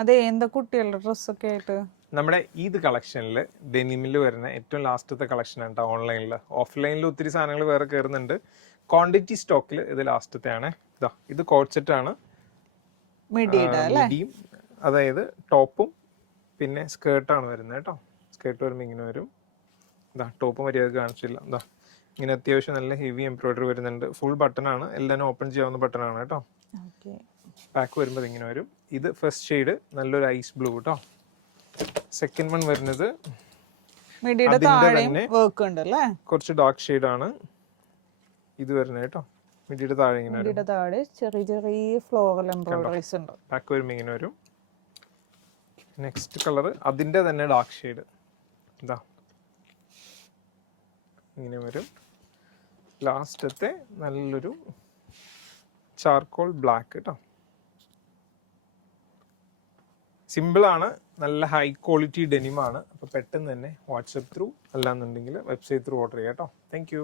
അതെ, എന്താ കുട്ടികളുടെ ഡ്രസ്സൊക്കെ ആയിട്ട് നമ്മുടെ ഈദ് കളക്ഷനിൽ ഡെനിമിൽ വരുന്ന ഏറ്റവും ലാസ്റ്റത്തെ കളക്ഷൻ ആണ് ഓൺലൈനിൽ. ഓഫ്ലൈനിൽ ഒത്തിരി സാധനങ്ങൾ വേറെ കയറുന്നുണ്ട്. ക്വാണ്ടിറ്റി സ്റ്റോക്കിൽ ഇത് ലാസ്റ്റത്തെ ആണ്. ഇതാ ഇത് കോട്ട് സെറ്റ് ആണ്. മിഡിയും, അതായത് ടോപ്പും പിന്നെ സ്കേർട്ടാണ് വരുന്നത് കേട്ടോ. സ്കേർട്ട് വരുമ്പോൾ ഇങ്ങനെ വരും. ഇതാ ടോപ്പ് മര്യാദ കാണിച്ചില്ല. ഇതാ ഇങ്ങനെ അത്യാവശ്യം നല്ല ഹെവി എംബ്രോയിഡറി വരുന്നുണ്ട്. ഫുൾ ബട്ടൺ ആണ്, എല്ലാം ഓപ്പൺ ചെയ്യാവുന്ന ബട്ടൺ ആണ് കേട്ടോ. പാക്ക് വരുമ്പോൾ ഇങ്ങനെ വരും. ഇത് ഫസ്റ്റ് ഷെയ്ഡ് നല്ലൊരു ഐസ് ബ്ലൂ കേട്ടോ. സെക്കൻഡ് വൺ വരുന്നത് അതിന്റെ തന്നെ കുറച്ച് ഡാർക്ക് ഷെയ്ഡ് ആണ് ഇത് വരുന്നത് കേട്ടോ. മിഡിയുടെ താഴെ ഇങ്ങനെ ചെറിയ ചെറിയ ഫ്ലോറൽ എംബ്രോയിഡറീസ് ഉണ്ട്. പാക്ക് വരുമ്പോൾ ഇങ്ങനെ വരും. നെക്സ്റ്റ് കളർ അതിന്റെ തന്നെ ഡാർക്ക് ഷെയ്ഡ് ഇതാ ഇങ്ങനെ വരും. ലാസ്റ്റത്തെ നല്ലൊരു ചാർക്കോൾ ബ്ലാക്ക് കേട്ടോ. സിമ്പിൾ ആണ്, നല്ല ഹൈ ക്വാളിറ്റി ഡെനിമാണ്. അപ്പോൾ പെട്ടെന്ന് തന്നെ വാട്സപ്പ് ത്രൂ അല്ലാന്നുണ്ടെങ്കിൽ വെബ്സൈറ്റ് ത്രൂ ഓർഡർ ചെയ്യാം കേട്ടോ. താങ്ക്